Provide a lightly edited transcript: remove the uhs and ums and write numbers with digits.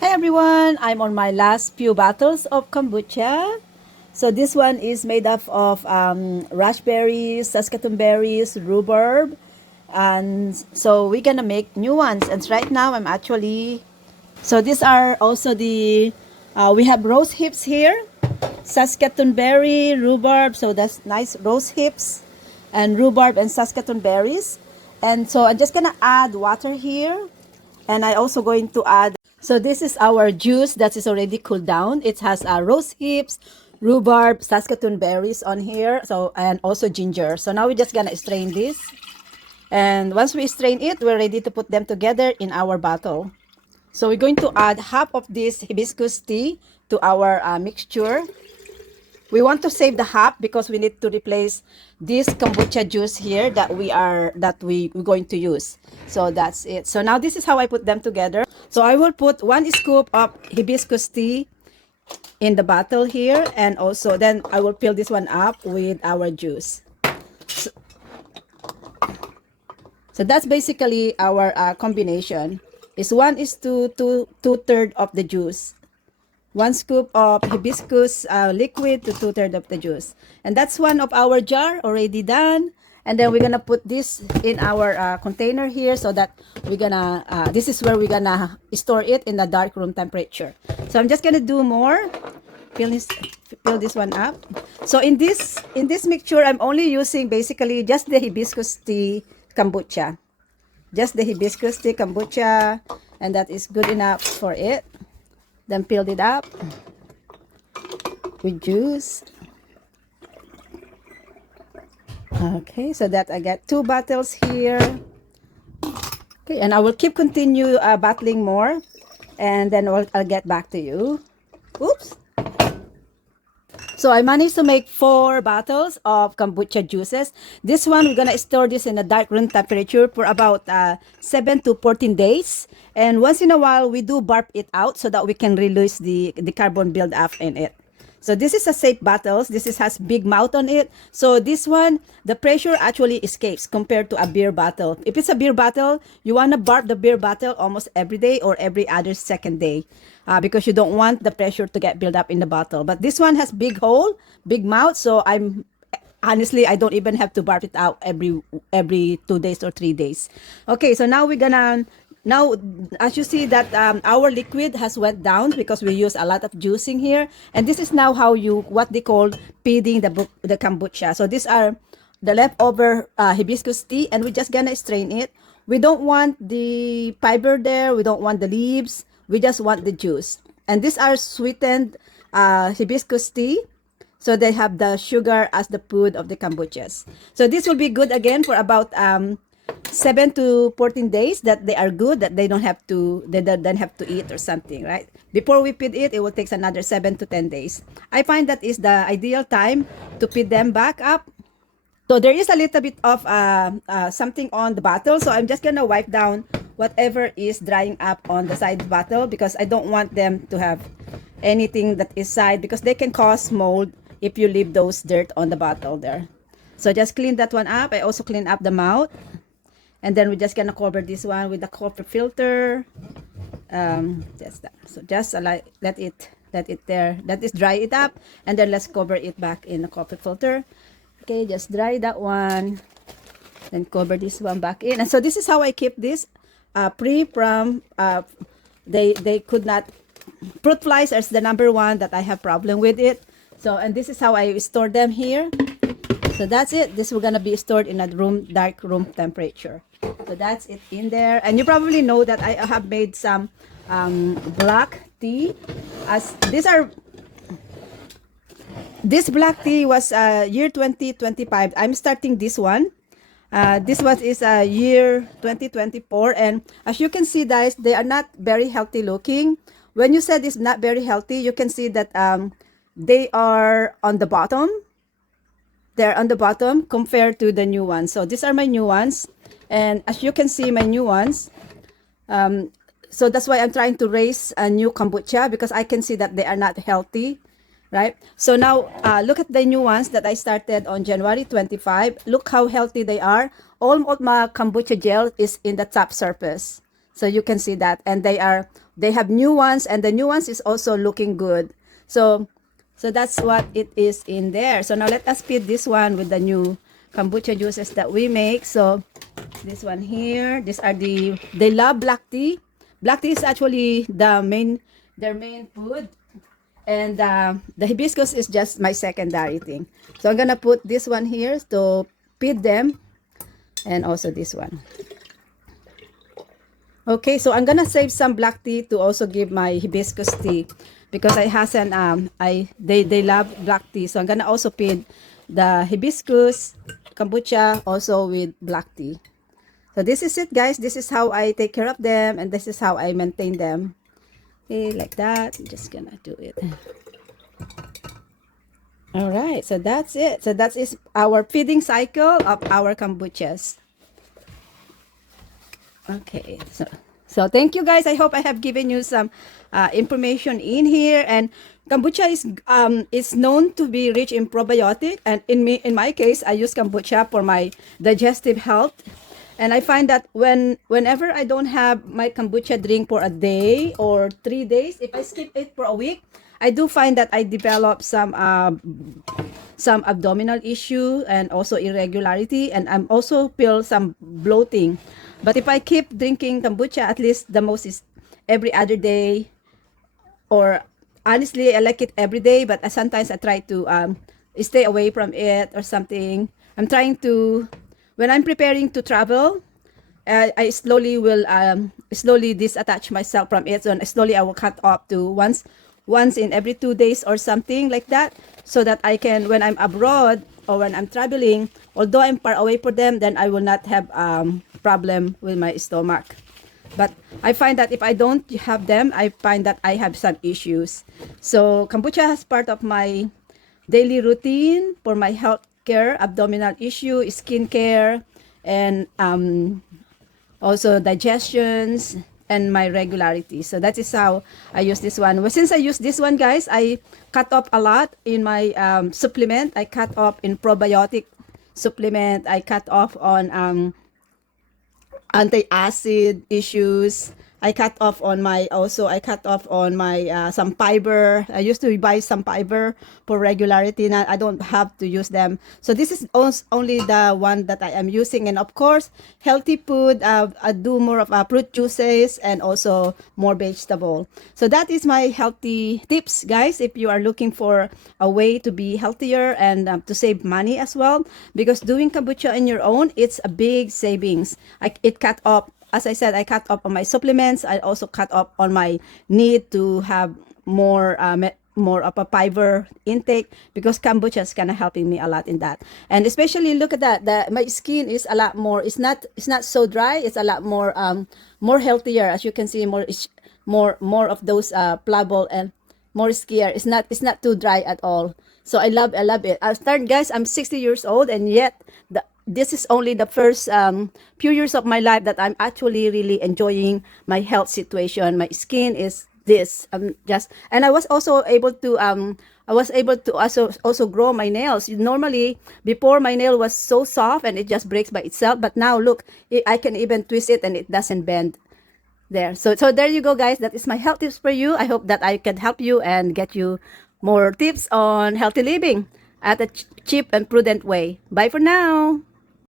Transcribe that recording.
Hey everyone, I'm on my last few bottles of kombucha. So this one is made up of raspberries, Saskatoon berries, rhubarb, and so we're gonna make new ones. And right now I'm actually, so these are also we have rose hips here, Saskatoon berry, rhubarb, so that's nice rose hips, and rhubarb and Saskatoon berries. And so I'm just gonna add water here, and I also going to add, so this is our juice that is already cooled down. It has rose hips, rhubarb, Saskatoon berries on here, so and also ginger. So now we're just gonna strain this, and once we strain it, we're ready to put them together in our bottle. So we're going to add half of this hibiscus tea to our mixture. We want to save the half because we need to replace this kombucha juice here that we're going to use. So that's it. So now this is how I put them together. So I will put 1 scoop of hibiscus tea in the bottle here, and also then I will fill this one up with our juice. So that's basically our combination. Is 1 is to 2/3 of the juice. 1 scoop of hibiscus liquid to 2/3 of the juice. And that's one of our jar already done. And then we're gonna put this in our container here, so that we're gonna, this is where we're gonna store it in the dark room temperature. So I'm just gonna do more. Fill this one up. So in this mixture, I'm only using basically just the hibiscus tea kombucha. Just the hibiscus tea kombucha, and that is good enough for it. Then fill it up with juice. Okay, so that I get 2 bottles here. Okay, and I will continue bottling more, and then I'll get back to you. Oops. So I managed to make 4 bottles of kombucha juices. This one, we're gonna store this in a dark room temperature for about 7 to 14 days. And once in a while, we do burp it out so that we can release the carbon buildup in it. So this is a safe bottles. This has big mouth on it. So this one, the pressure actually escapes compared to a beer bottle. If it's a beer bottle, you want to burp the beer bottle almost every day or every other second day, because you don't want the pressure to get built up in the bottle. But this one has big hole, big mouth. So honestly, I don't even have to burp it out every 2 days or 3 days. Okay, so now we're gonna, now as you see that our liquid has went down because we use a lot of juicing here, and this is now how you, what they call feeding the kombucha. So these are the leftover hibiscus tea, and we're just gonna strain it. We don't want the fiber there, we don't want the leaves, we just want the juice. And these are sweetened hibiscus tea, so they have the sugar as the food of the kombuchas. So this will be good again for about 7 to 14 days, that they are good, that they don't have to eat or something, right? Before we feed it, it will take another 7 to 10 days. I find that is the ideal time to feed them back up. So there is a little bit of something on the bottle, so I'm just gonna wipe down whatever is drying up on the side bottle, because I don't want them to have anything that is side, because they can cause mold if you leave those dirt on the bottle there. So just clean that one up. I also clean up the mouth. And then we're just gonna cover this one with the coffee filter. Just that. So just let it there. That is dry it up, and then let's cover it back in the coffee filter. Okay, just dry that one, then cover this one back in. And so this is how I keep this free from they could not. Fruit flies is the number one that I have problem with it. So, and this is how I store them here. So that's it. This will gonna be stored in a dark room temperature. So that's it in there. And you probably know that I have made some black tea. As this black tea was year 2025. I'm starting this one. This one is year 2024, and as you can see, guys, they are not very healthy looking. When you said it's not very healthy, you can see that they are on the bottom. They're on the bottom compared to the new ones. So these are my new ones, and as you can see, my new ones, so that's why I'm trying to raise a new kombucha, because I can see that they are not healthy, right? So now look at the new ones that I started on January 25. Look how healthy they are. All of my kombucha gel is in the top surface. So you can see that, and they have new ones, and the new ones is also looking good. So that's what it is in there. So now let us feed this one with the new kombucha juices that we make. So this one here, these are they love black tea. Black tea is actually their main food, and the hibiscus is just my secondary thing. So I'm gonna put this one here to feed them, and also this one. Okay, so I'm gonna save some black tea to also give my hibiscus tea, because I hasn't they love black tea. So I'm gonna also feed the hibiscus kombucha also with black tea. So this is it, guys. This is how I take care of them, and this is how I maintain them. Okay, like that. I'm just gonna do it. All right, so that's it. So that is our feeding cycle of our kombuchas. Okay, so thank you, guys. I hope I have given you some information in here. And kombucha is known to be rich in probiotic, and in my case, I use kombucha for my digestive health. And I find that whenever I don't have my kombucha drink for a day or 3 days, if I skip it for a week, I do find that I develop some abdominal issue and also irregularity, and I'm also feel some bloating. But if I keep drinking kombucha, at least the most is every other day, or honestly, I like it every day, but sometimes I try to stay away from it or something. I'm trying to, when I'm preparing to travel, I slowly will slowly disattach myself from it. So slowly I will cut off to once in every 2 days or something like that, so that I can, when I'm abroad or when I'm traveling, although I'm far away from them, then I will not have problem with my stomach. But I find that if I don't have them, I find that I have some issues. So kombucha is part of my daily routine for my health care, abdominal issue, skin care, and also digestions and my regularity. So that is how I use this one. Well, since I use this one, guys, I cut off a lot in my supplement. I cut off in probiotic supplement. I cut off on anti-acid issues. I cut off on my some fiber. I used to buy some fiber for regularity. Now I don't have to use them. So this is only the one that I am using. And of course, healthy food. I do more of fruit juices and also more vegetable. So that is my healthy tips, guys. If you are looking for a way to be healthier and to save money as well, because doing kombucha on your own, it's a big savings. It cut off. As I said, I cut off on my supplements. I also cut off on my need to have more of a fiber intake, because kombucha is kind of helping me a lot in that. And especially look at that, my skin is a lot more. It's not so dry. It's a lot more more healthier. As you can see, more of those pliable and more skier. It's not too dry at all. So I love it. Guys, I'm 60 years old, and yet this is only the first few years of my life that I'm actually really enjoying my health situation. My skin is this and I was also able to also grow my nails. Normally before, my nail was so soft and it just breaks by itself, but now look, I can even twist it and it doesn't bend there. So there you go, guys. That is my health tips for you. I hope that I can help you and get you more tips on healthy living at a cheap and prudent way. Bye for now.